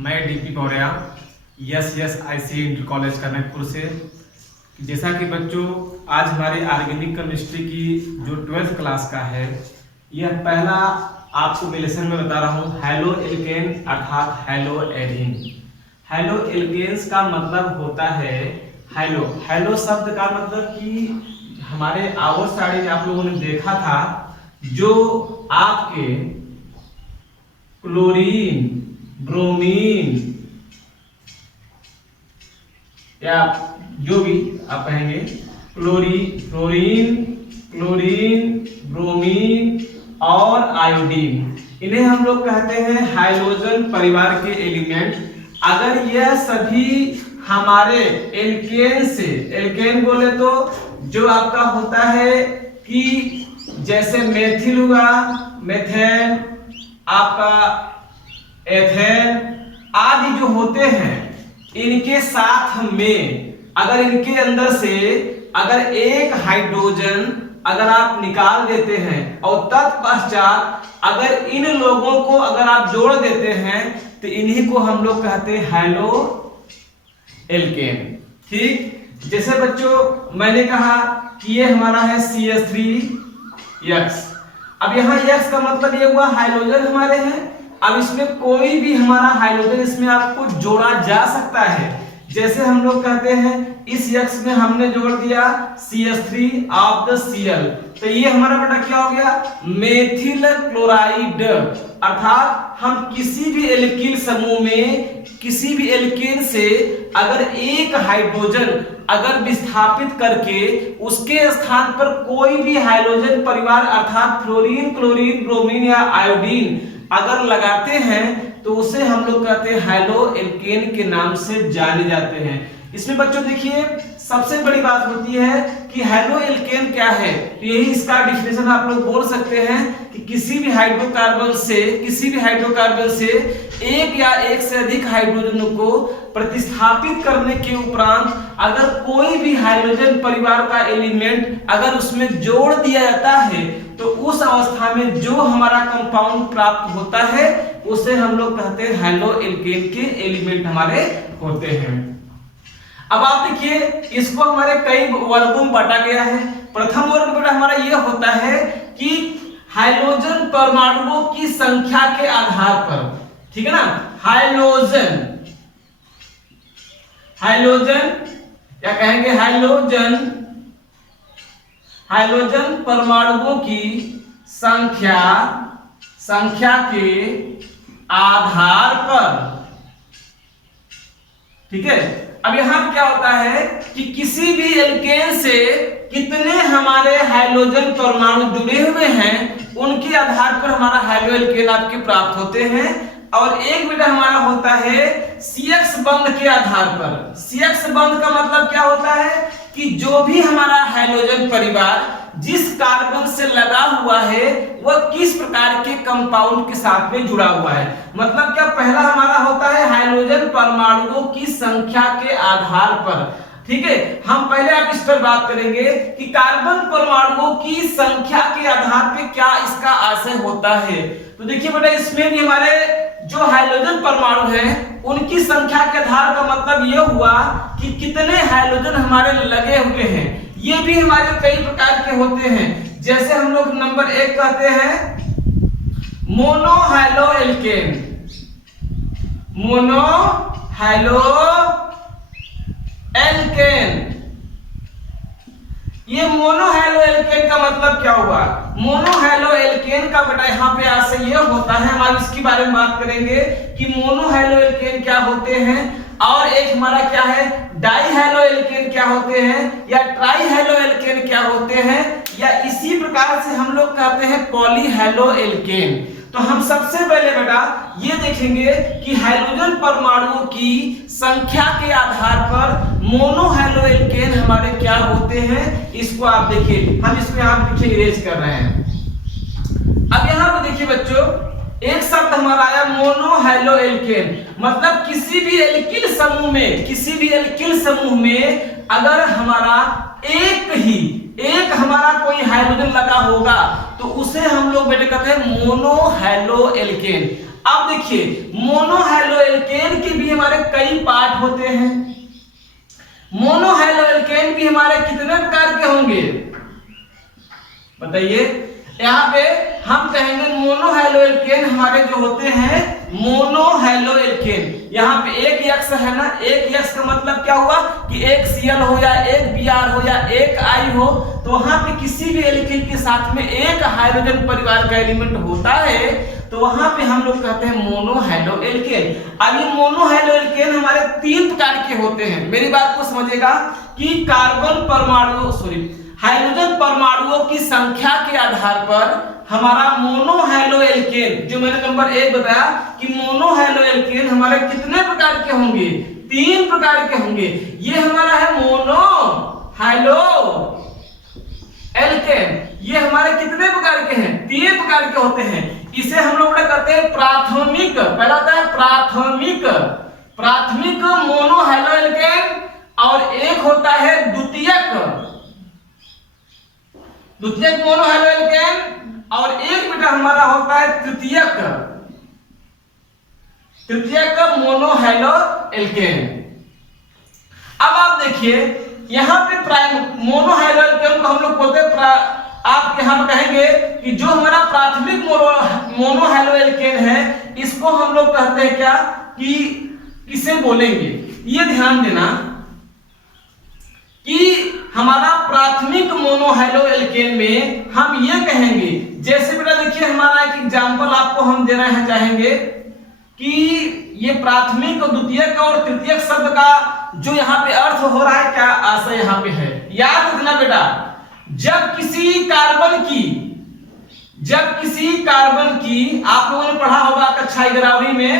मैं DP Paudiya IC inter college Kanakpur से। जैसा कि बच्चों आज हमारी ऑर्गेनिक केमिस्ट्री की जो 12th क्लास का है, यह पहला आपको मैं लेसन में बता रहा हूँ हैलो एल्केन अर्थात हैलो एडीन। हैलो एल्केन्स का मतलब होता है हैलो। हैलो शब्द का मतलब कि हमारे आवर साइड में आप लोगों ने देखा था जो आपके क्लोरीन, ब्रोमीन या जो भी आप कहेंगे क्लोरीन, ब्रोमीन और आयोडीन, इन्हें हम लोग कहते हैं हाइड्रोजन परिवार के एलिमेंट। अगर यह सभी हमारे एल्केन से, एल्केन बोले तो जो आपका होता है कि जैसे मेथिल हुआ, मेथेन, आपका एथेन आदि जो होते हैं, इनके साथ में अगर इनके अंदर से अगर एक हाइड्रोजन अगर आप निकाल देते हैं और तत्पश्चात अगर इन लोगों को अगर आप जोड़ देते हैं तो इन्हीं को हम लोग कहते हैं हैलो एल्केन। ठीक, जैसे बच्चों मैंने कहा कि ये हमारा है CH3X। अब यहाँ X का मतलब ये हुआ हाइड्रोजन हमारे हैं। अब इसमें कोई भी हमारा हाइड्रोजन इसमें आपको जोड़ा जा सकता है। जैसे हम लोग कहते हैं इस X में हमने जोड़ दिया CH3 ऑफ द Cl, तो ये हमारा बेटा क्या हो गया मेथिल क्लोराइड। अर्थात हम किसी भी एल्किल समूह में किसी भी एल्केन से अगर एक हाइड्रोजन अगर विस्थापित करके उसके स्थान पर कोई भी हाइड्रोजन परिवार अर्थात फ्लोरीन, क्लोरीन, ब्रोमीन या आयोडीन अगर लगाते हैं तो उसे हम लोग कहते हैं हैलो एल्केन के नाम से जाने जाते हैं। इसमें बच्चों देखिए सबसे बड़ी बात होती है कि हैलो एल्केन क्या है, यही इसका डिफिनेशन आप लोग बोल सकते हैं कि किसी भी हाइड्रोकार्बन से एक या एक से अधिक हाइड्रोजन को प्रतिस्थापित करने के उपरांत अगर कोई भी हाइड्रोजन परिवार का एलिमेंट अगर उसमें जोड़ दिया जाता है तो उस अवस्था में जो हमारा कंपाउंड प्राप्त होता है उसे हम लोग कहते हैं हैलो एल्केन के एलिमेंट हमारे होते हैं। अब आप देखिए इसको हमारे कई वर्गों में बांटा गया है। प्रथम वर्ग बेटा हमारा यह होता है कि हाइड्रोजन परमाणुओं की संख्या के आधार पर, ठीक है ना, हाइड्रोजन या कहेंगे हाइड्रोजन परमाणुओं की संख्या के आधार पर, ठीक है। अब यहां पे क्या होता है कि किसी भी एल्केन से कितने हमारे हाइड्रोजन परमाणु जुड़े हुए हैं उनके आधार पर हमारा हैलो एल्केन आपके प्राप्त होते हैं। और एक बेटा हमारा होता है CX बंध के आधार पर। CX बंध का मतलब क्या होता है कि जो भी हमारा हाइड्रोजन परिवार जिस कार्बन से लगा हुआ है वह किस प्रकार के कंपाउंड के साथ में जुड़ा हुआ है। मतलब क्या पहला हमारा होता है हाइड्रोजन परमाणुओं की संख्या के आधार पर, ठीक है। हम पहले आप इस पर बात करेंगे कि कार्बन परमाणुओं की संख्या के आधार पे क्या इसका आशय होता है। तो देखिए बेटा इसमें भी हमारे जो हाइड्रोजन परमाणु हैं उनकी संख्या के आधार का मतलब यह हुआ कि कितने हाइड्रोजन हमारे लगे हुए हैं। ये भी हमारे कई प्रकार के होते हैं। जैसे हम लोग नंबर 1 कहते हैं मोनो हैलो एल्केन। ये मोनो हैलो एल्केन का मतलब क्या हुआ? मोनो हैलो एल्केन का बेटा यहाँ पे आशय ये होता है, हम आज इसके बारे में बात करेंगे कि मोनो हैलो एल्केन क्या होते हैं और एक हमारा क्या है डाई हैलो एल्केन क्या होते हैं या ट्राई हैलो एल्केन क्या होते हैं, या इसी प्रकार से हम लोग कहते हैं पॉली हैलो एल्केन। तो हम सबसे पहले बेटा ये देखेंगे कि हाइड्रोजन परमाणुओं की संख्या के आधार पर मोनो हैलो एल्केन हमारे क्या होते हैं, इसको आप देखिए। हम इसको यहाँ पे इरेज कर रहे हैं। अब यहाँ पे देखिए बच्चों एक शब्द हमारा आया मोनो हैलो एल्केन, मतलब किसी भी एल्किल समूह में अगर हमारा एक हमारा कोई हाइड्रोजन लगा होगा तो उसे हम लोग बेटे कहते हैं मोनो हैलो एल्केन। अब देखिए मोनोहैलोएल्केन के भी हमारे कई पार्ट होते हैं। मोनोहैलोएल्केन भी हमारे कितने प्रकार के होंगे बताइए। यहाँ पे हम कहेंगे मोनोहैलोएल्केन हमारे जो होते हैं मोनोहैलोएल्केन, यहाँ पे एक यक्स है ना, एक यक्स का मतलब क्या हुआ कि एक Cl हो या एक Br हो या एक I हो, तो वहां पे किसी भी एल्किल के साथ में एक हाइड्रोजन परिवार का एलिमेंट होता है तो वहां पे हम लोग कहते हैं मोनोहैलोएल्केन। अब ये मोनोहैलोएल्केन हमारे 3 प्रकार के होते हैं। मेरी बात को समझिएगा कि कार्बन परमाणु हाइड्रोजन परमाणुओं की संख्या के आधार पर हमारा मोनोहैलोएल्केन, जो मैंने नंबर 1 बताया कि मोनोहैलोएल्केन हमारे कितने प्रकार के होंगे, 3 प्रकार के होंगे। ये हमारा है मोनोहैलोएल्केन, ये हमारे कितने प्रकार के हैं, 3 प्रकार के होते हैं। इसे हम लोग कहते हैं प्राथमिक, पहला होता है प्राथमिक मोनोहैलोएल्केन, और एक होता है द्वितीयक मोनोहैलोएल्केन, और एक बेटा हमारा होता है तृतीयक मोनोहैलोएल्केन। अब आप देखिए यहाँ पे मोनोहैलोएल्केन को हम लोग बोलते हैं, आप यहाँ पे कहेंगे कि जो हमारा प्राथमिक मोनोहैलोएल्केन है इसको हम लोग कहते हैं क्या कि किसे बोलेंगे, ये ध्यान देना कि हमारा प्राथमिक मोनोहैलोएल्केन में हम ये कहेंगे, जैसे बेटा देखिए हमारा एक एग्जांपल आपको हम देना है चाहेंगे कि ये प्राथमिक और द्वितीयक और तृतीयक शब्द का जो यहाँ पे अर्थ हो रहा है, क्या आशय यहाँ पे है, याद रखना बेटा। जब किसी कार्बन की आप लोगों ने पढ़ा होगा कक्षा 11वीं में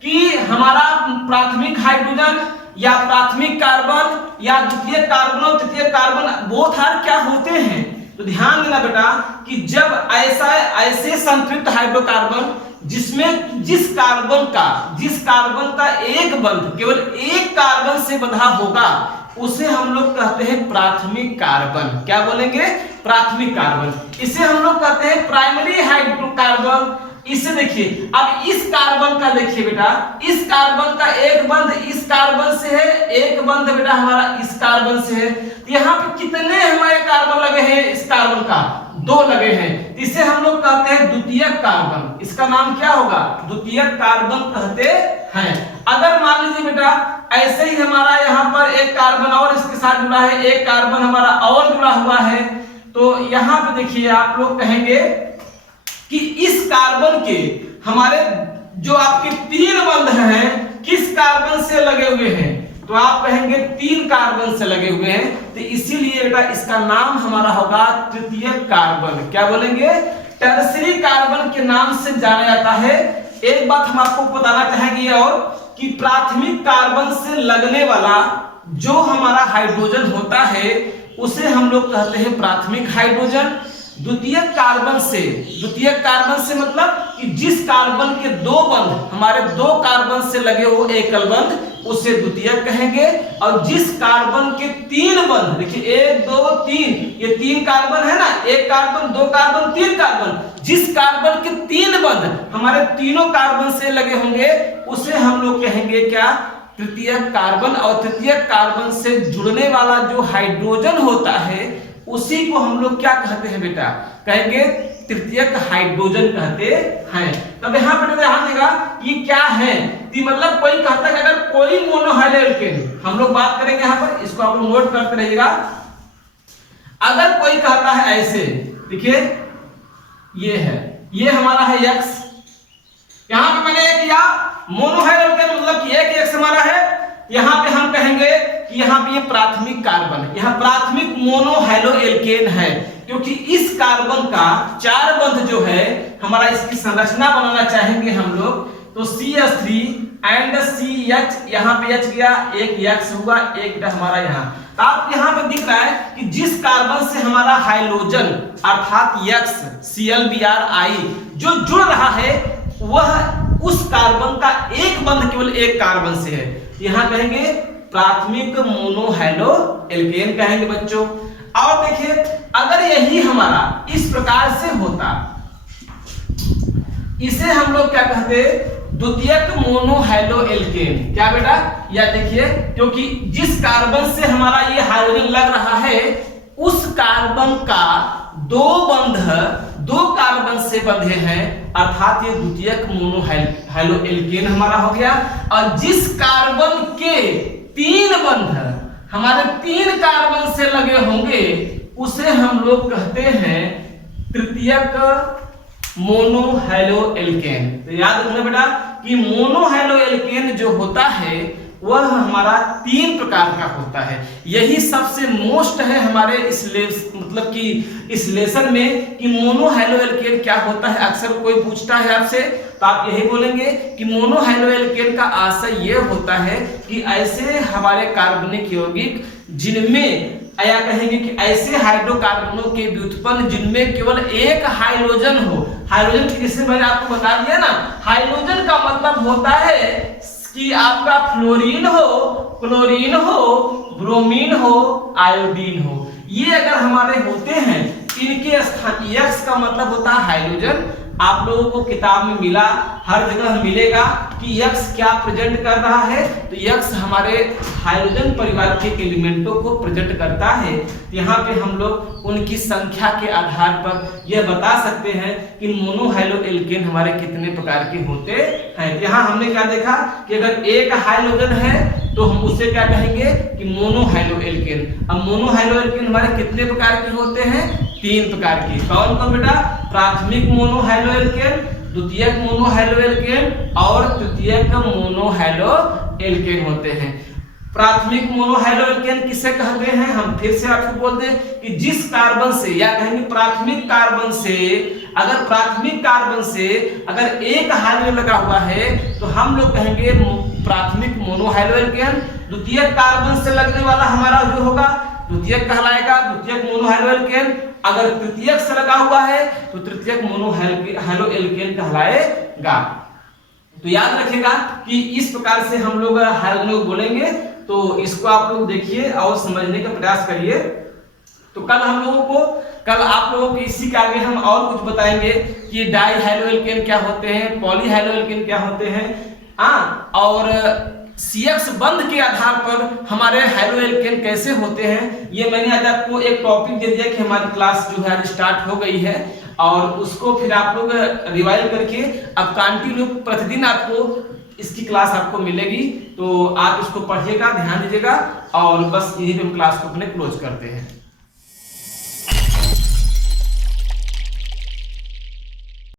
कि हमारा प्राथमिक हाइड्रोजन या प्राथमिक कार्बन या द्वितीय कार्बन और तृतीय कार्बन बोथ आर क्या होते हैं, तो ध्यान देना बेटा कि जब ऐसे संतृप्त हाइड्रोकार्बन जिसमें जिस कार्बन का एक बंध केवल एक कार्बन से बंधा होगा उसे हम लोग कहते हैं प्राथमिक कार्बन। क्या बोलेंगे, प्राथमिक कार्बन। इसे हम लोग कहते हैं प्राइमरी हाइड्रोकार्बन। इसे देखिए, अब इस कार्बन का देखिए बेटा, इस कार्बन का एक बंध इस कार्बन से है, एक बंध बेटा हमारा इस कार्बन से है। तो यहाँ पे कितने हमारे कार्बन लगे हैं, इस कार्बन का 2 लगे हैं। इसे हम लोग कहते हैं द्वितीयक कार्बन। इसका नाम क्या होगा, द्वितीयक कार्बन कहते हैं। अगर मान लीजिए बेटा ऐसे ही हमारा यहाँ पर एक कार्बन और इसके साथ जुड़ा है, एक कार्बन हमारा और जुड़ा हुआ है, तो यहाँ पे देखिए आप लोग कहेंगे कि इस कार्बन के हमारे जो आपके 3 बंध हैं किस कार्बन से लगे हुए हैं, तो आप कहेंगे 3 कार्बन से लगे हुए हैं। तो इसीलिए बेटा इसका नाम हमारा होगा तृतीयक कार्बन। क्या बोलेंगे, टर्सरी कार्बन के नाम से जाना जाता है। एक बात हम आपको बताना चाहेंगे और कि प्राथमिक कार्बन से लगने वाला जो हमारा हाइड्रोजन होता है उसे हम लोग कहते हैं प्राथमिक हाइड्रोजन। द्वितीयक कार्बन से मतलब कि जिस कार्बन के 2 बंध हमारे 2 कार्बन से लगे हो एकल बंध उसे द्वितीयक कहेंगे, और जिस कार्बन के 3 बंध, देखिए 1 2 3, ये 3 कार्बन है ना, 1 कार्बन 2 कार्बन 3 कार्बन, जिस कार्बन के 3 बंध हमारे तीनों कार्बन से लगे होंगे उसे हम लोग कहेंगे क्या, तृतीयक कार्बन। और तृतीयक कार्बन से जुड़ने वाला जो हाइड्रोजन होता है उसी को हम लोग क्या कहते हैं बेटा, कहेंगे तृतीयक हाइड्रोजन कहते हैं। तब यहाँ पे ध्यान देगा ये क्या है, कि मतलब कोई कहता है कि अगर कोई मोनोहैलोएल्केन, हम लोग बात करेंगे यहाँ पर, इसको आप लोग नोट करते रहिएगा। अगर कोई कहता है ऐसे, देखिए ये है, ये हमारा है X, यहाँ पे मैंने एक या मोनोहैलोएल्केन मतलब कि एक X हमारा है, यहाँ पे हम कहेंगे कि यहाँ पे ये प्राथमिक कार्बन है, यहाँ प्राथमिक मोनोहैलोएल्केन है, क्योंकि इस कार्बन का 4 बंध जो है हमारा, इसकी संरचना बनाना चाहेंगे हम लोग, तो CH3 एंड CH, यहाँ पे H गया, एक X हुआ, एक हमारा यहाँ। तो आप यहाँ पे दिख रहा है कि जिस कार्बन से हमारा हाइड्रोजन अर्थात X ClBrI जो जुड़ रहा है वह उस कार्बन का एक बंध केवल एक कार्बन से है, यहाँ कहेंगे प्राथमिक मोनोहैलोएल्केन कहेंगे बच्चों। और देखिए अगर यही हमारा इस प्रकार से होता इसे हम लोग क्या कहते हैं, द्वितीयक मोनोहैलो एल्केन। क्या बेटा, या देखिए, क्योंकि जिस कार्बन से हमारा ये हाइड्रोजन लग रहा है उस कार्बन का दो कार्बन से बंधे हैं, अर्थात ये द्वितीयक मोनोहैलो एल्केन हमारा हो गया। और जिस कार्बन के 3 बंध हमारे 3 कार्बन से लगे होंगे उसे हम लोग कहते हैं तृतीयक मोनोहैलो एल्केन। तो याद रखना बेटा कि मोनोहैलो एल्केन जो होता है वह हमारा 3 प्रकार का होता है। यही सबसे मोस्ट है हमारे मतलब कि इस लेसन में कि मोनोहैलो एल्केन क्या होता है। अक्सर कोई पूछता है आपसे तो आप यही बोलेंगे कि मोनोहैलो एल्केन का आशय यह होता है कि ऐसे हमारे कार्बनिक यौगिक जिनमें, या कहेंगे कि ऐसे हाइड्रोकार्बनों के व्युत्पन्न जिनमें केवल एक हाइड्रोजन हो। हाइड्रोजन किसने मैंने आपको बता दिया ना, हाइड्रोजन का मतलब होता है कि आपका फ्लोरीन हो, क्लोरीन हो, ब्रोमीन हो, आयोडीन हो। ये अगर हमारे होते हैं, इनके स्थान यक्स का मतलब होता है हाइड्रोजन। आप लोगों को किताब में मिला, हर जगह मिलेगा कि यक्स क्या प्रेजेंट कर रहा है। तो यक्स हमारे हाइड्रोजन परिवार के एलिमेंटों को प्रेजेंट करता है। यहाँ पे हम लोग उनकी संख्या के आधार पर यह बता सकते हैं कि मोनोहैलो एल्केन हमारे कितने प्रकार के होते हैं। यहाँ हमने क्या देखा कि अगर एक हाइड्रोजन है तो हम उसे क्या कहेंगे कि मोनोहैलो एल्केन। अब मोनोहैलो एल्केन हमारे कितने प्रकार के होते हैं, 3 प्रकार के। कौन कौन बेटा, प्राथमिक मोनोहैलो एल्केन, द्वितीयक मोनोहैलो एल्केन और तृतीयक मोनोहैलो एल्केन होते हैं। प्राथमिक मोनोहैलो एल्केन किसे कहते हैं, हम फिर से आपको बोल दें कि जिस कार्बन से, या कहेंगे प्राथमिक कार्बन से, अगर प्राथमिक कार्बन से अगर एक हाइड्रोजन लगा हुआ है तो हम लोग कहेंगे प्राथमिक मोनोहैलो एल्केन। द्वितीयक कार्बन से लगने वाला हमारा जो होगा द्वितीयक कहलाएगा, द्वितीयक मोनोहैलो एल्केन। अगर तृतीयक से लगा हुआ है तो तृतीयक मोनोहैलो एल्केन कहलाएगा। तो याद रखिएगा कि इस प्रकार से हम लोग हाइड्रोजन बोलेंगे। तो इसको आप लोग देखिए और समझने का प्रयास करिए। तो कल आप लोगों को इसी के आगे हम और कुछ बताएंगे कि डाइहैलो एल्केन क्या होते हैं, पॉलीहैलो एल्केन क्या होते हैं, और CX बंध के आधार पर हमारे हैलो एल्केन कैसे होते हैं। ये मैंने आज आपको एक टॉपिक दे दिया कि हमारी क्लास जो है स्टार्ट हो गई है और उसको फिर आप लोग रिवाइज करके अब कंटिन्यू प्रतिदिन आपको इसकी क्लास आपको मिलेगी। तो आप इसको पढ़िएगा, ध्यान दीजिएगा और बस यही पे हम क्लास को अपने क्लोज करते हैं।